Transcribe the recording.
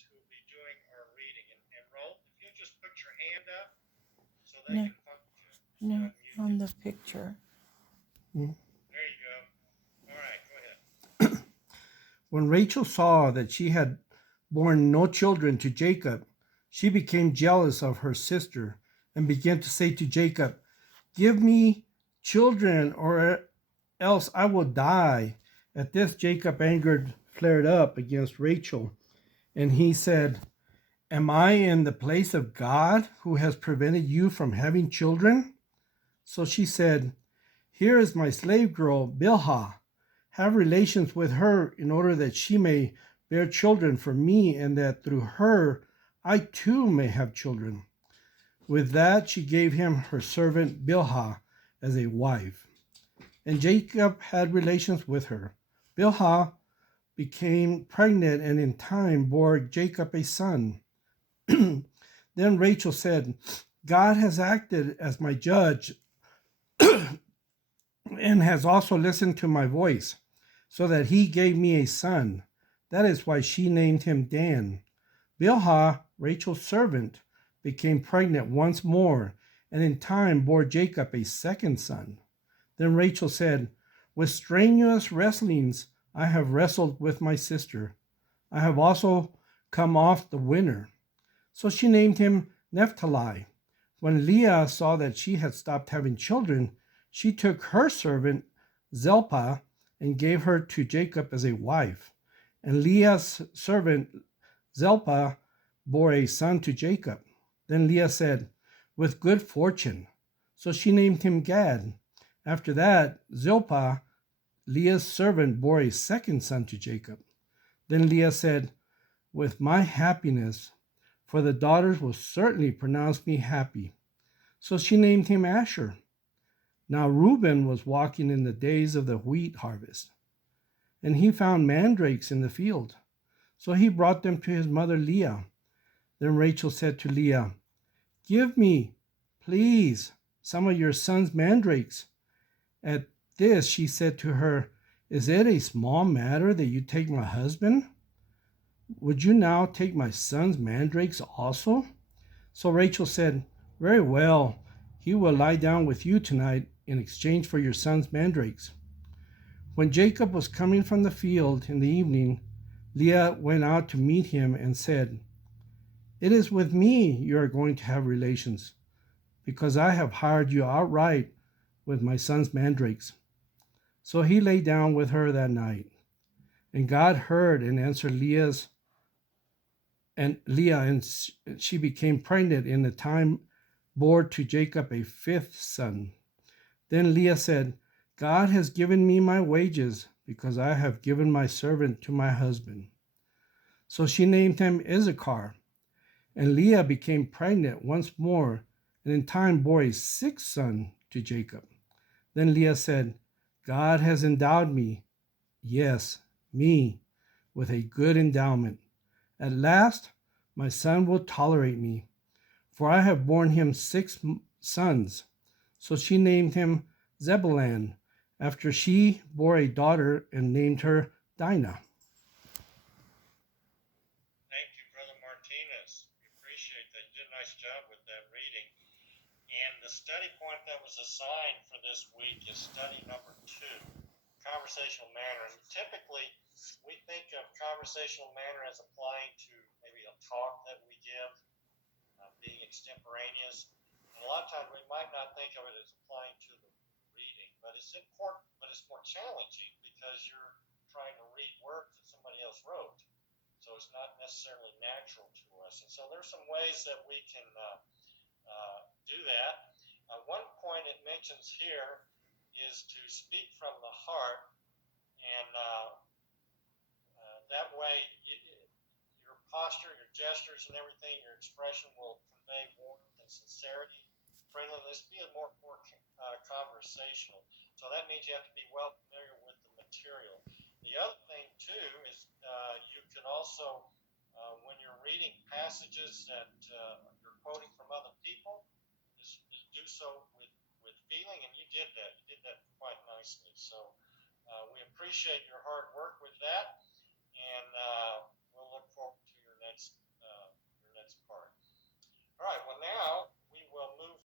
students who will be doing our reading. And Raul, if you'll just put your hand up so they No, can no, unmute on you. the picture. There you go. All right, go ahead. When Rachel saw that she had borne no children to Jacob, she became jealous of her sister and began to say to Jacob, "Give me children, or else I will die." At this, Jacob angered flared up against Rachel, and he said, "Am I in the place of God who has prevented you from having children?" So she said, "Here is my slave girl, Bilhah. Have relations with her in order that she may bear children for me, and that through her I too may have children." With that, she gave him her servant Bilhah as a wife. And Jacob had relations with her. Bilhah became pregnant and in time bore Jacob a son. Then Rachel said, "God has acted as my judge and has also listened to my voice, so that he gave me a son. That is why she named him Dan." Bilhah, Rachel's servant, became pregnant once more, and in time bore Jacob a second son. Then Rachel said, "With strenuous wrestlings I have wrestled with my sister. I have also come off the winner." So she named him Naphtali. When Leah saw that she had stopped having children, she took her servant Zilpah and gave her to Jacob as a wife. And Leah's servant Zilpah bore a son to Jacob. Then Leah said, "With good fortune." So she named him Gad. After that, Zilpah, Leah's servant, bore a second son to Jacob. Then Leah said, "With my happiness, for the daughters will certainly pronounce me happy." So she named him Asher. Now Reuben was walking in the days of the wheat harvest, and he found mandrakes in the field. So he brought them to his mother Leah. Then Rachel said to Leah, "Give me, please, some of your son's mandrakes." At this she said to her, "Is it a small matter that you take my husband? Would you now take my son's mandrakes also?" So Rachel said, "Very well, he will lie down with you tonight in exchange for your son's mandrakes." When Jacob was coming from the field in the evening, Leah went out to meet him and said, "It is with me you are going to have relations, because I have hired you outright with my son's mandrakes." So he lay down with her that night. And God heard and answered Leah, and she became pregnant in the time bore to Jacob a fifth son. Then Leah said, "God has given me my wages, because I have given my servant to my husband." So she named him Issachar. And Leah became pregnant once more, and in time bore a sixth son to Jacob. Then Leah said, "God has endowed me, yes, me, with a good endowment. At last my son will tolerate me, for I have borne him six sons." So she named him Zebulun, after she bore a daughter, and named her Dinah. Thank you, Brother Martinez. We appreciate that. You did a nice job with that reading. And the study point that was assigned for this week is study number 2, conversational manner. And typically, we think of conversational manner as applying to maybe a talk that we give, being extemporaneous. And a lot of times we might not think of it as applying to the reading, but it's important, but it's more challenging because you're trying to read words that somebody else wrote. So it's not necessarily natural to us. And so there's some ways that we can do that. One point it mentions here is to speak from the heart, and that way your posture, your gestures, and everything, your expression will convey warmth and sincerity, friendliness, be more conversational. So that means you have to be well familiar with the material. The other thing too is you can also, when you're reading passages that you're quoting from other people, is do so with feeling, and you did that. You did that quite nicely. So we appreciate your hard work with that, and we'll look forward to your next is